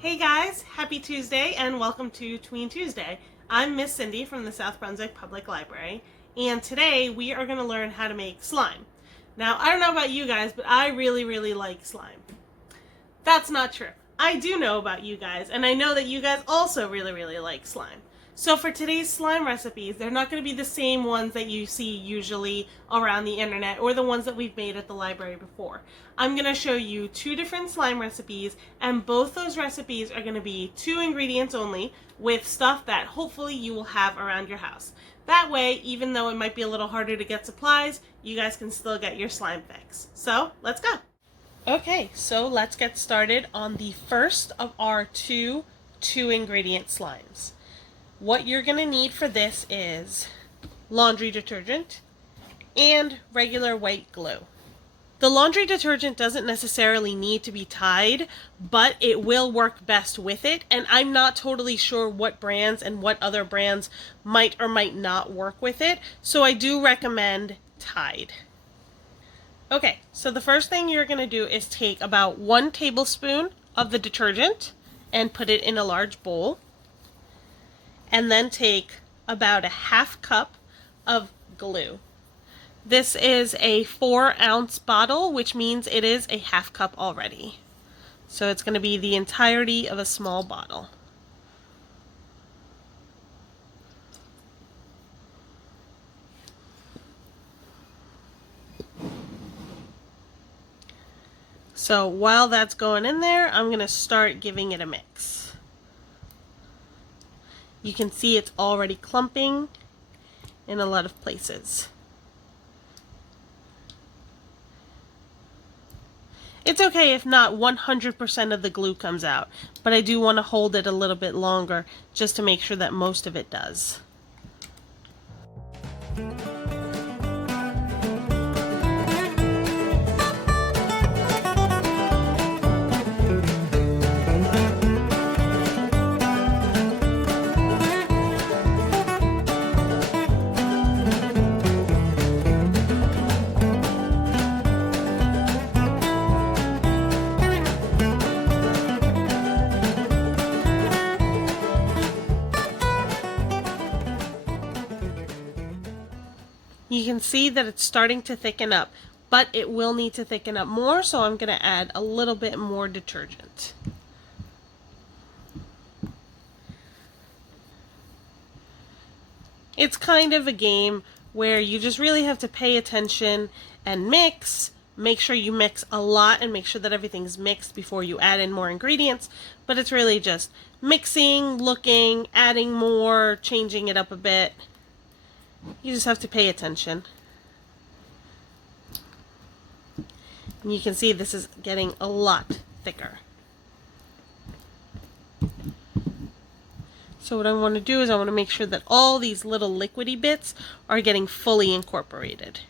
Hey guys, happy Tuesday and welcome to Tween Tuesday. I'm Miss Cindy from the South Brunswick Public Library, and today we are going to learn how to make slime. Now, I don't know about you guys, but I really like slime. That's not true. I do know about you guys, and I know that you guys also really like slime. So for today's slime recipes, they're not going to be the same ones that you see usually around the internet or the ones that we've made at the library before. I'm going to show you two different slime recipes, and both those recipes are going to be 2 ingredients only with stuff that hopefully you will have around your house. That way, even though it might be a little harder to get supplies, you guys can still get your slime fix. So, let's go! Okay, so let's get started on the first of our two ingredient slimes. What you're going to need for this is laundry detergent and regular white glue. The laundry detergent doesn't necessarily need to be Tide, but it will work best with it, and I'm not totally sure what brands and what other brands might or might not work with it, so I do recommend Tide. Okay, so the first thing you're going to do is take about 1 tablespoon of the detergent and put it in a large bowl. And then take about a ½ cup of glue. This is a 4-ounce bottle, which means it is a ½ cup already. So it's going to be the entirety of a small bottle. So while that's going in there, I'm going to start giving it a mix. You can see it's already clumping in a lot of places. It's okay if not 100% of the glue comes out, but I do want to hold it a little bit longer just to make sure that most of it does. You can see that it's starting to thicken up, but it will need to thicken up more, so I'm going to add a little bit more detergent. It's kind of a game where you just really have to pay attention and mix. Make sure you mix a lot and make sure that everything's mixed before you add in more ingredients, but it's really just mixing, looking, adding more, changing it up a bit. You just have to pay attention. And you can see this is getting a lot thicker. So what I want to do is I want to make sure that all these little liquidy bits are getting fully incorporated.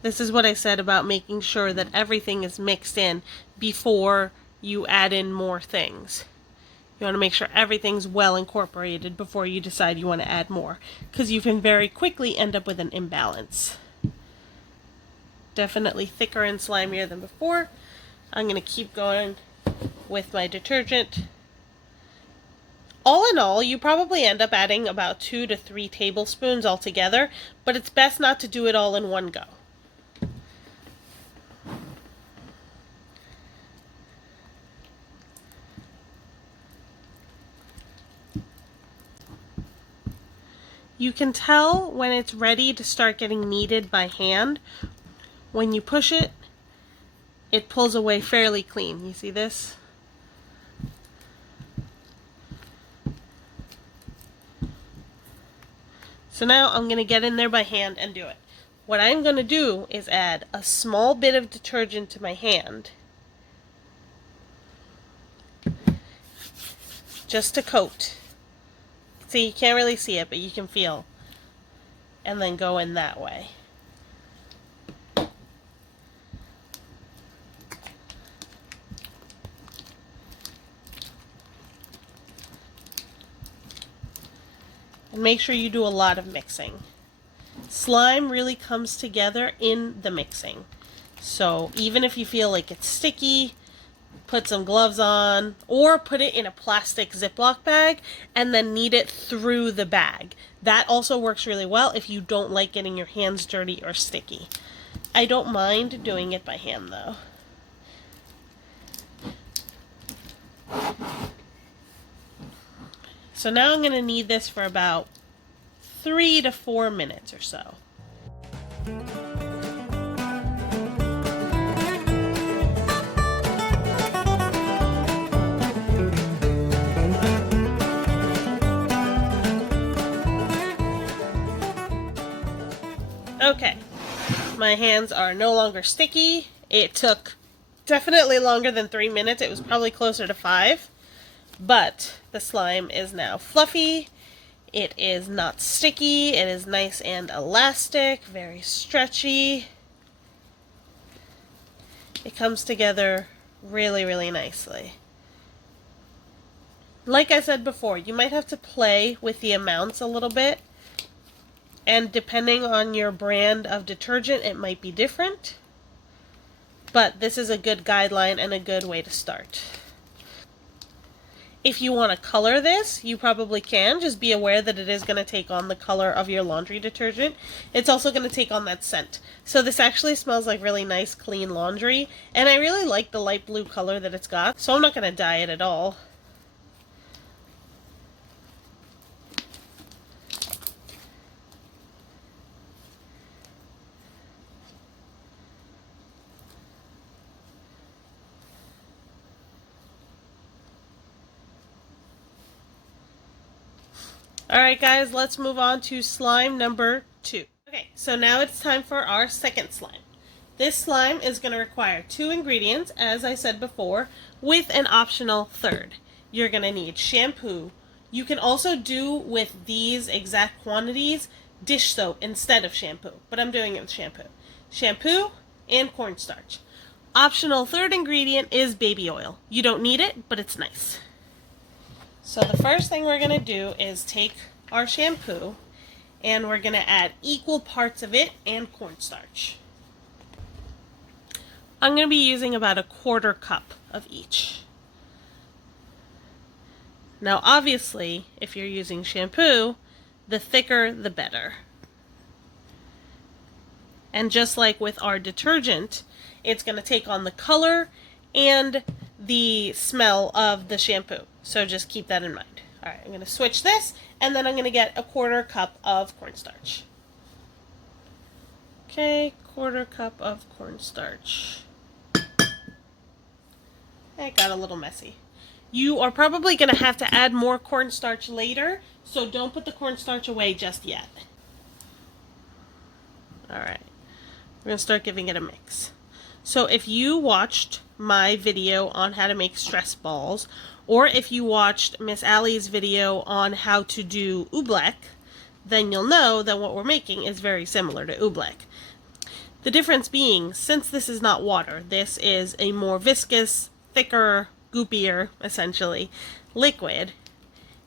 This is what I said about making sure that everything is mixed in before you add in more things. You want to make sure everything's well incorporated before you decide you want to add more, because you can very quickly end up with an imbalance. Definitely thicker and slimier than before. I'm going to keep going with my detergent. All in all, you probably end up adding about 2 to 3 tablespoons altogether, but it's best not to do it all in one go. You can tell when it's ready to start getting kneaded by hand. When you push it, it pulls away fairly clean. You see this? So now I'm going to get in there by hand and do it. What I'm going to do is add a small bit of detergent to my hand, just to coat. See, you can't really see it, but you can feel. And then go in that way. And make sure you do a lot of mixing. Slime really comes together in the mixing. So even if you feel like it's sticky, put some gloves on, or put it in a plastic Ziploc bag and then knead it through the bag. That also works really well if you don't like getting your hands dirty or sticky. I don't mind doing it by hand though. So now I'm going to knead this for about 3 to 4 minutes or so. Okay, my hands are no longer sticky. It took definitely longer than 3 minutes. It was probably closer to 5. But the slime is now fluffy. It is not sticky. It is nice and elastic, very stretchy. It comes together really, really nicely. Like I said before, you might have to play with the amounts a little bit. And depending on your brand of detergent, it might be different. But this is a good guideline and a good way to start. If you want to color this, you probably can. Just be aware that it is going to take on the color of your laundry detergent. It's also going to take on that scent. So this actually smells like really nice, clean laundry. And I really like the light blue color that it's got. So I'm not going to dye it at all. Alright guys, let's move on to slime number 2. Okay, so now it's time for our second slime. This slime is going to require 2 ingredients, as I said before, with an optional third. You're going to need shampoo. You can also do with these exact quantities dish soap instead of shampoo, but I'm doing it with shampoo. Shampoo and cornstarch. Optional third ingredient is baby oil. You don't need it, but it's nice. So the first thing we're going to do is take our shampoo and we're going to add equal parts of it and cornstarch. I'm going to be using about 1/4 cup of each. Now obviously, if you're using shampoo, the thicker the better. And just like with our detergent, it's going to take on the color and the smell of the shampoo. So just keep that in mind. Alright, I'm going to switch this, and then I'm going to get 1/4 cup of cornstarch. Okay, 1/4 cup of cornstarch. It got a little messy. You are probably going to have to add more cornstarch later, so don't put the cornstarch away just yet. Alright, we're going to start giving it a mix. So if you watched my video on how to make stress balls, or if you watched Miss Allie's video on how to do oobleck, then you'll know that what we're making is very similar to oobleck. The difference being, since this is not water, this is a more viscous, thicker, goopier, essentially, liquid.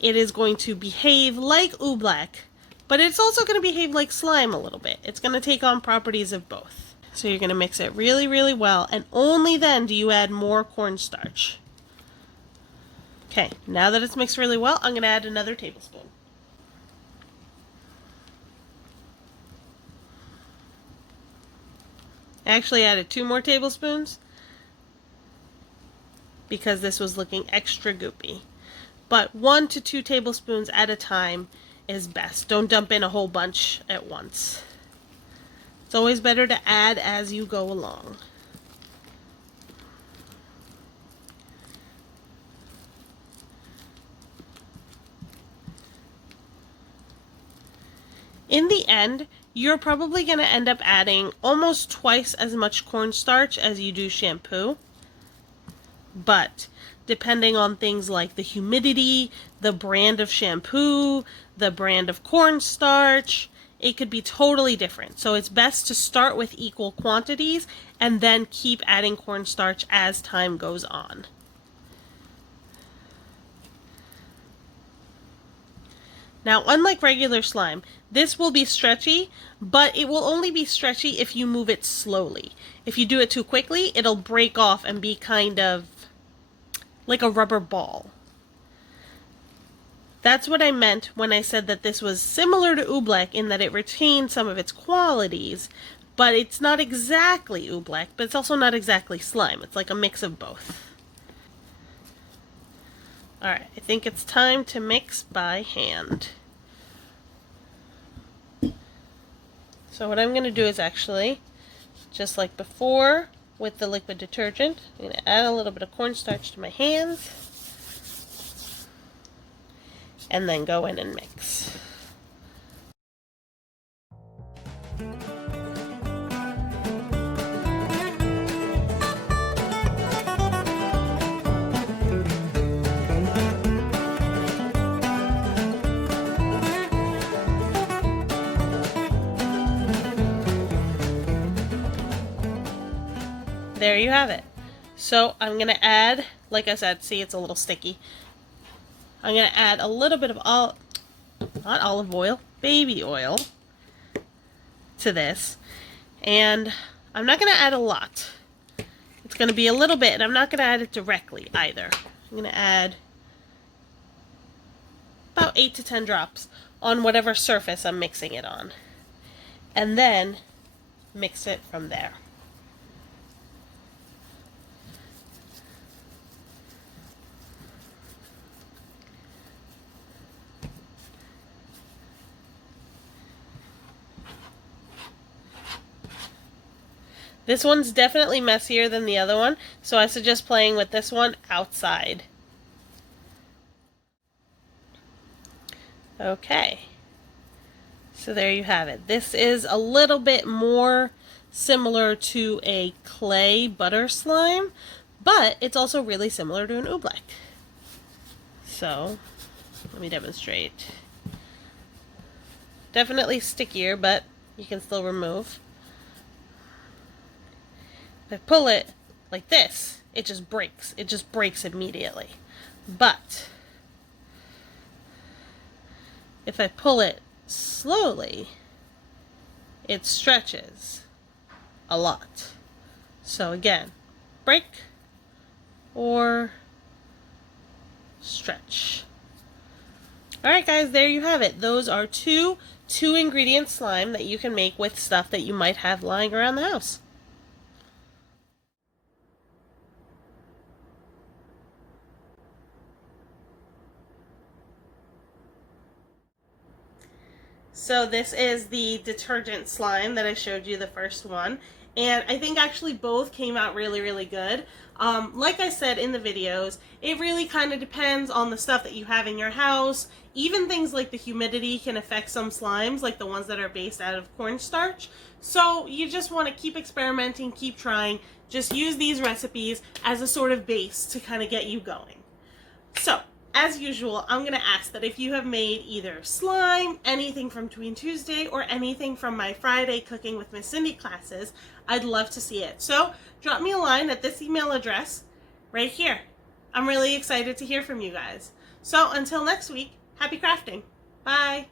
It is going to behave like oobleck, but it's also going to behave like slime a little bit. It's going to take on properties of both. So you're going to mix it really, really well, and only then do you add more cornstarch. Okay, now that it's mixed really well, I'm going to add another tablespoon. I actually added 2 more tablespoons because this was looking extra goopy. But 1 to 2 tablespoons at a time is best. Don't dump in a whole bunch at once. It's always better to add as you go along. In the end, you're probably going to end up adding almost twice as much cornstarch as you do shampoo. But depending on things like the humidity, the brand of shampoo, the brand of cornstarch, it could be totally different. So it's best to start with equal quantities and then keep adding cornstarch as time goes on. Now, unlike regular slime, this will be stretchy, but it will only be stretchy if you move it slowly. If you do it too quickly, it'll break off and be kind of like a rubber ball. That's what I meant when I said that this was similar to oobleck in that it retained some of its qualities, but it's not exactly oobleck, but it's also not exactly slime. It's like a mix of both. Alright, I think it's time to mix by hand. So what I'm going to do is actually, just like before with the liquid detergent, I'm going to add a little bit of cornstarch to my hands and then go in and mix. There you have it. So I'm going to add, like I said, see it's a little sticky. I'm going to add a little bit of not olive oil, baby oil to this. And I'm not going to add a lot. It's going to be a little bit, and I'm not going to add it directly either. I'm going to add about 8 to 10 drops on whatever surface I'm mixing it on. And then mix it from there. This one's definitely messier than the other one, so I suggest playing with this one outside. Okay, so there you have it. This is a little bit more similar to a clay butter slime, but it's also really similar to an oobleck. So, let me demonstrate. Definitely stickier, but you can still remove. If I pull it like this, it just breaks. It just breaks immediately. But if I pull it slowly, it stretches a lot. So again, break or stretch. Alright guys, there you have it. Those are two ingredient slime that you can make with stuff that you might have lying around the house. So this is the detergent slime that I showed you, the first one. And I think actually both came out really, really good. Like I said in the videos, it really kind of depends on the stuff that you have in your house. Even things like the humidity can affect some slimes, like the ones that are based out of cornstarch. So you just want to keep experimenting, keep trying. Just use these recipes as a sort of base to kind of get you going. So, as usual, I'm going to ask that if you have made either slime, anything from Tween Tuesday, or anything from my Friday Cooking with Miss Cindy classes, I'd love to see it. So drop me a line at this email address right here. I'm really excited to hear from you guys. So until next week, happy crafting. Bye.